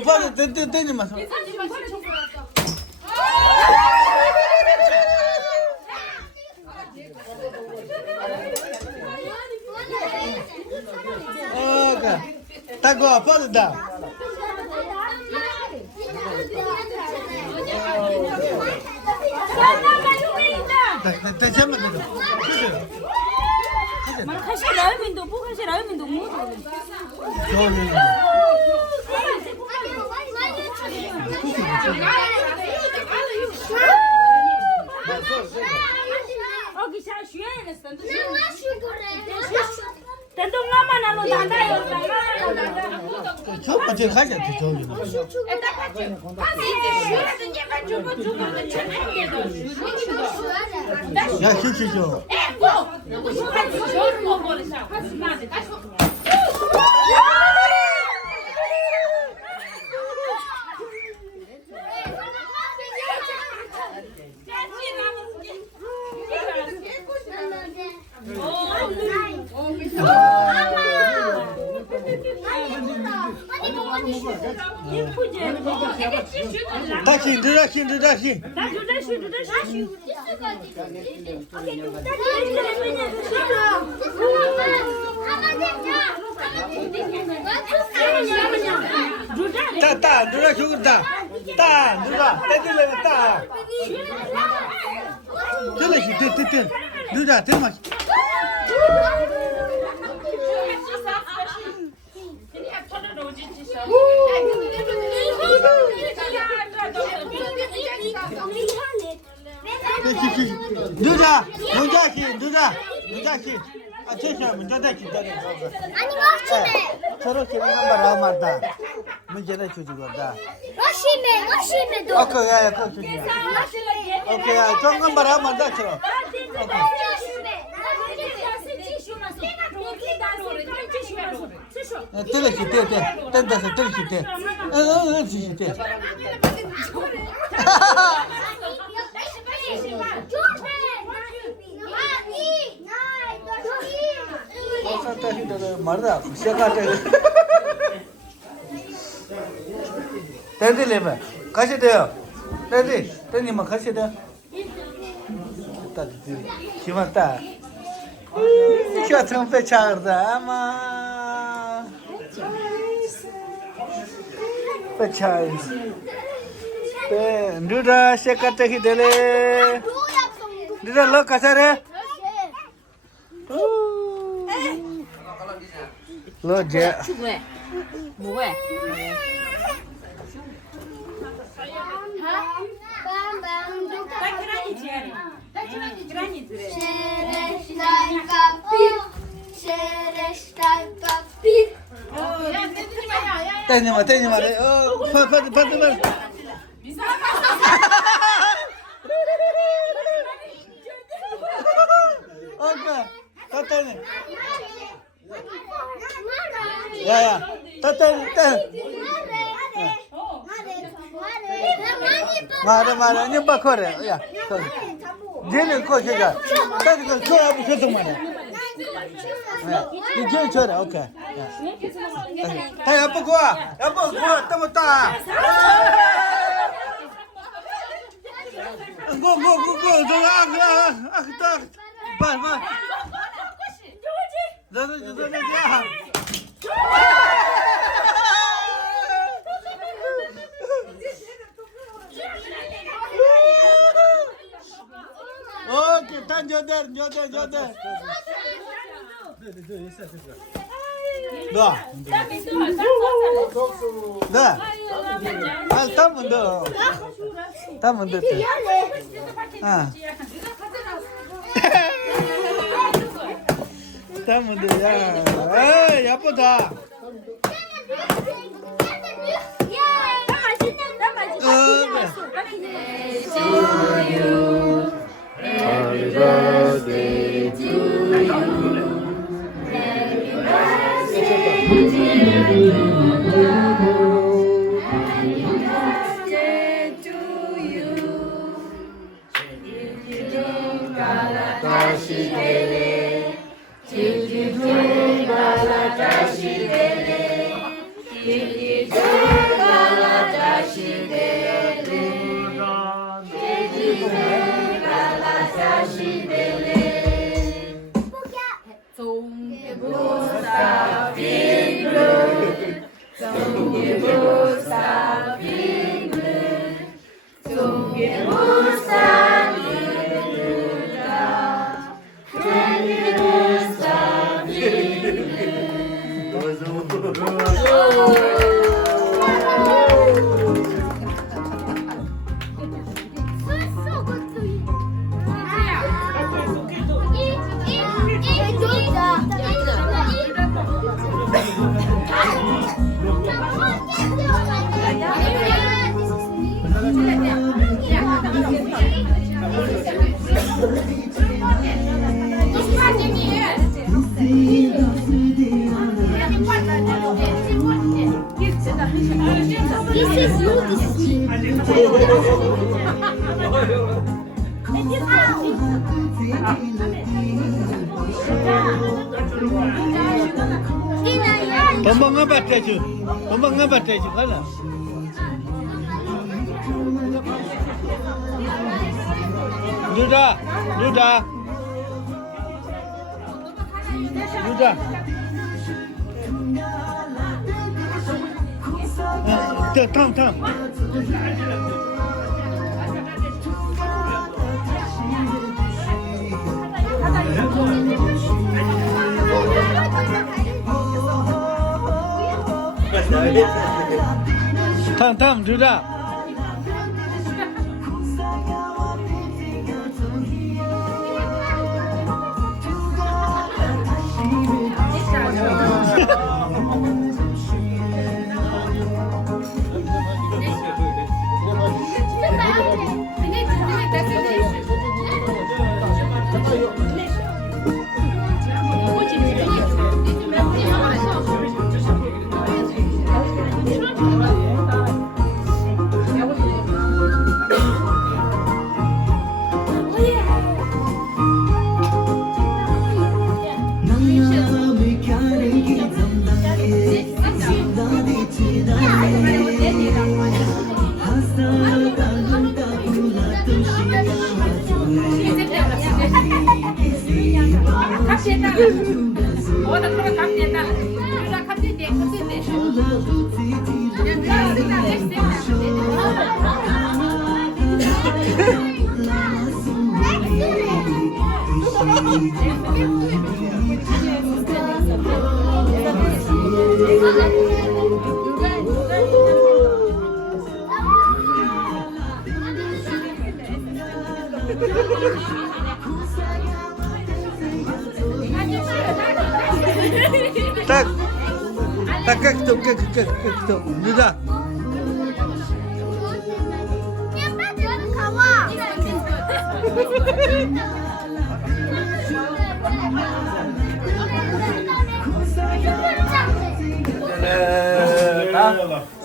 오빠도 땡지 마. 타고 아빠도 다. 카시 라면도 부카시 라면도 못. 저번에 가자 저기. 야, 시키죠. 다시 다시. 따 누나 죽었다. 따 누나 떼들래 따. 저래시 떼 누나 대마. 누자키. 아, 제시하면 누자키. 아니, 러시메. 저렇게 한번 말다. 문제는 주주거다. 러시메도. 오케이, 오케이, 정말 말하면 다 쳐. 때려시 땡다서 때려시 때. 지시 때. 말다 시작할 때 땡들레면 가시 돼요. 땡님만 가시 돼. 심었다. 셔츠 빼차르다 아마 빼차이스 때 누라 시작하기 되래. 누라 러 가사래. 러제 뭐해? 땡님아 파드 오케이 따따니 야야 따따니 땡 말해 니 바코래 야 쟤는 거기가 따지 그 줘야 그 말이야 이 제일 줘라 오케이 다 야빠 고와 따먹다 고 저아 봐 너야 오케이 단 저들 너 따면 돼 따면 돼 야 에이 예쁘다 Happy birthday to you. Galatasaray This is 도망가 봤다지. 도망가 봤다지. 가라. 누다. 누다. 누다. 탕. 탕, 누다. Tak kek 누다.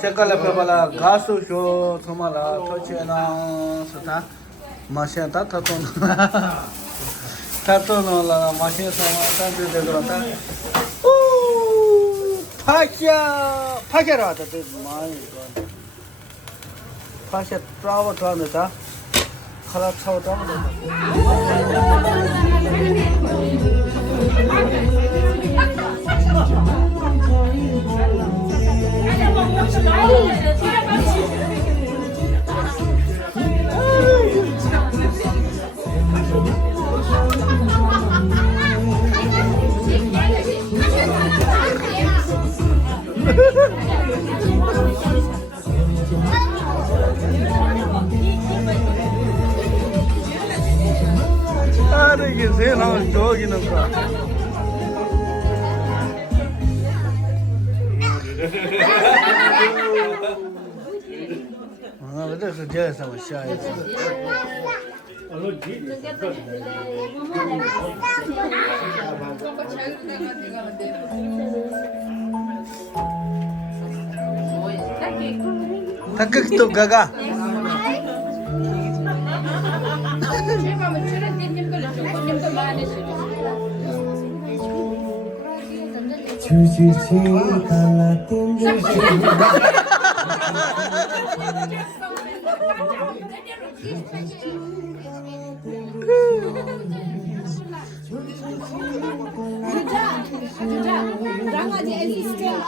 색깔 빼봐라 가수 쇼 정말라 터치나 좋다 마시다 타톤라 마시다 산들 되더라 오 파샤로 왔다 많이 파샤 트라워 트라운드다 칼라 차워 트라운드 아래 이게 새 나온 저기는 거. 아, 그래서 저에서 뭐 샤이지. 탁극도 가가. 강아지 assistant.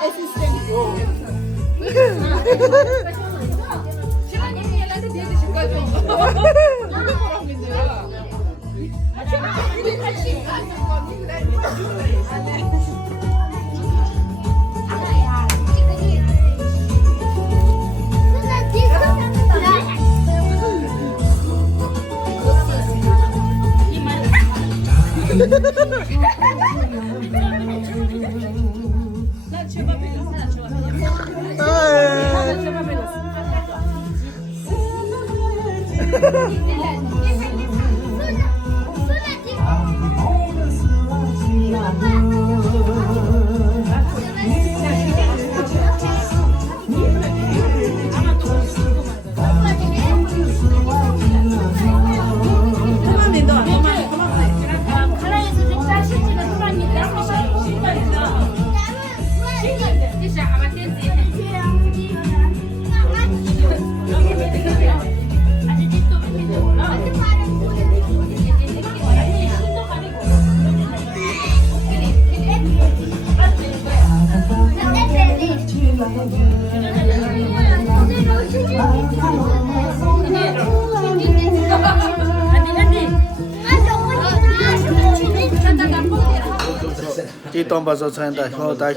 이 돈바서 산다 쇼다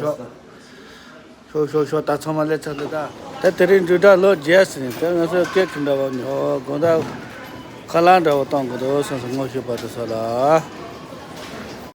쇼 다쳐만 레쳐다 대들인 주다로 제스니 그래서 깨킨다 보니 건다 칼란다 어떤 것도 선생님 오셔 받으서라